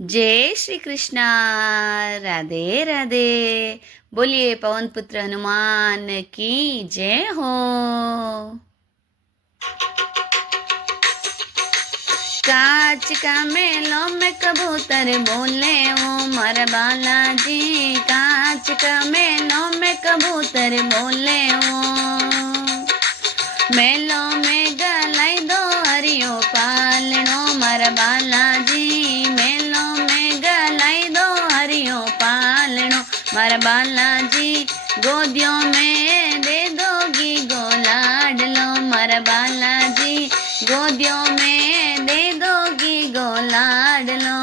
जय श्री कृष्णा। राधे राधे। बोलिए पवन पुत्र हनुमान की जय हो। कांच का मेलों में कबूतर बोले ओ मारा बालाजी। कांच का मेलों में कबूतर बोले ओ मेलों में गलाई दो हरियो पालनो मारा बालाजी। मेलों में गलाई दो हरियो पालनो मारा बालाजी। गोदियों में दे दोगी गोलाडलो मारा बालाजी। गोदियों में दे दोगी गोलाडलो।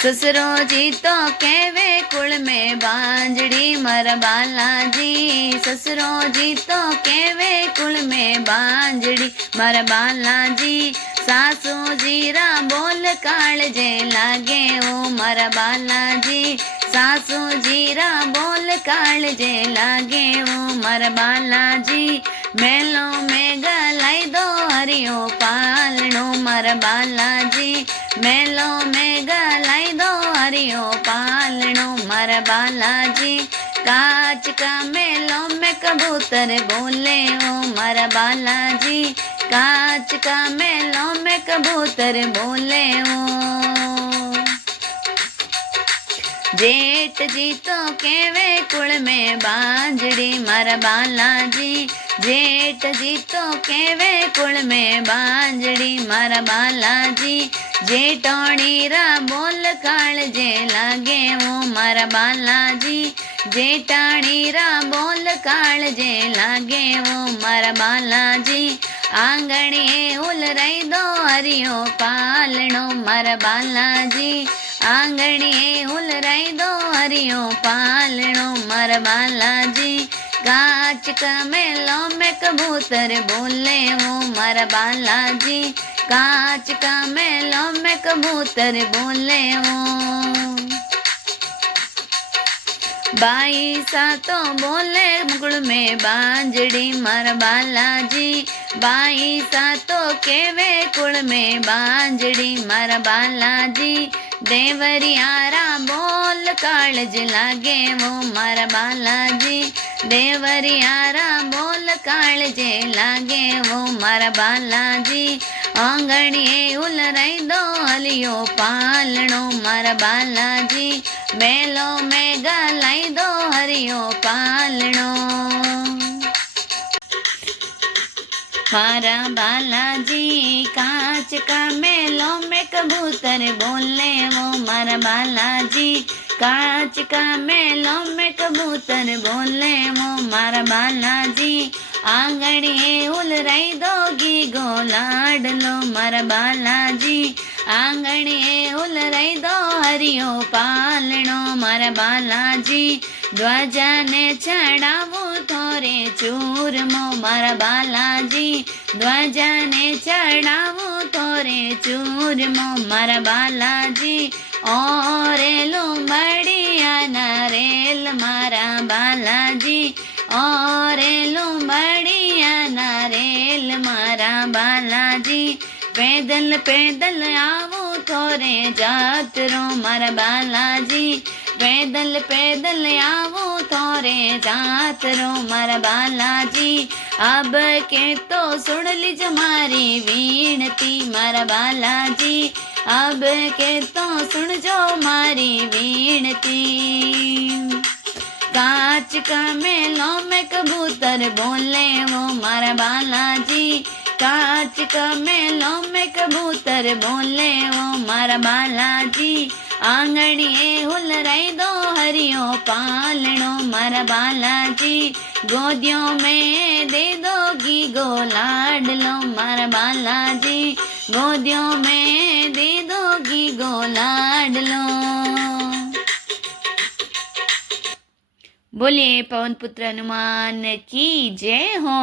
ससुरो जी तो केवे कुल में बांजड़ी मारा बालाजी। ससुरो जी तो केवे कुल में बांजड़ी मारा बालाजी। सासू जीरा बोल काळजे लागे ओ मारा बालाजी। सासू जीरा बोल काळजे लागे ओ मारा बालाजी। मेलों में गलाई दो हरियो पालनो मारा बालाजी। मेलों में गलाई दो हरियो पालनो मारा बालाजी। कांच का मेलों में कबूतर बोले ओ मारा बालाजी। कांच का मेलों में कबूतर बोले ओ। जेठ जी तो केवे कुल में बांजड़ी मारा बालाजी। जेठ जी तो केवे कुल में बांजड़ी मारा बालाजी। जेठोणी रा बोल काळजे लागे ओ मारा बालाजी। जेठाणी रा बोल काळजे लागे ओ मारा बालाजी। आंगणे उलराई दो हरियो पालनो मारा बालाजी। आंगणे उलराई दो हरियो पालनो मारा बालाजी। कांच का मेलों में कबूतर बोले ओ मारा बालाजी। कांच का मेलों में कबूतर बोले ओ। बाई सा तो बोले मुकुड़ में बांजड़ी मारा बालाजी। बाई सा तो केवे कुड़ में बांजड़ी मारा बालाजी। देवरियारा बोल काळज लागे वो मारा बालाजी। देवरियारा बोल काळजे लागे वो मारा बालाजी। आंगणिए उलराई दो हलियो पालनो मारा बालाजी। मेलों में गलाई दो हरियो पालनो मारा बालाजी। कांच का मेलों में कबूतर बोले वो मारा बालाजी। कांच का मेलों में कबूतर बोले वो मारा बालाजी। आंगणे उलराई दोगी गोलाडलो मारा बालाजी। आंगणे उलराई दो हरियो पालनो मारा बालाजी। ध्वजा ने चढ़ावो थोरे चूरमो मारा बालाजी। ध्वजा ने चढ़ावो थोरे चूरमो मारा बालाजी। और लुंबड़िया नरेल मारा बालाजी। और लुंबड़िया नरेल मारा बालाजी। पैदल पैदल आवो थोरे जातरो मारा बालाजी। पैदल पैदल आवो थोरे जातरो मारा बालाजी। अब के तो सुन लीज मारी वीणती मारा बालाजी। अब के तो सुन जो मारी वीणती। कांच का मेलों में कबूतर बोले वो मारा बालाजी। कांच का मेलों में कबूतर बोले वो मारा बालाजी। आंगणिए उलराई दो हरियो पालनो मारा बालाजी। गोदियों में दे दोगी गोलाडलो मारा बालाजी। गोदियों में दे दोगी गोलाडलो। बोलिए पवन पुत्र हनुमान की जय हो।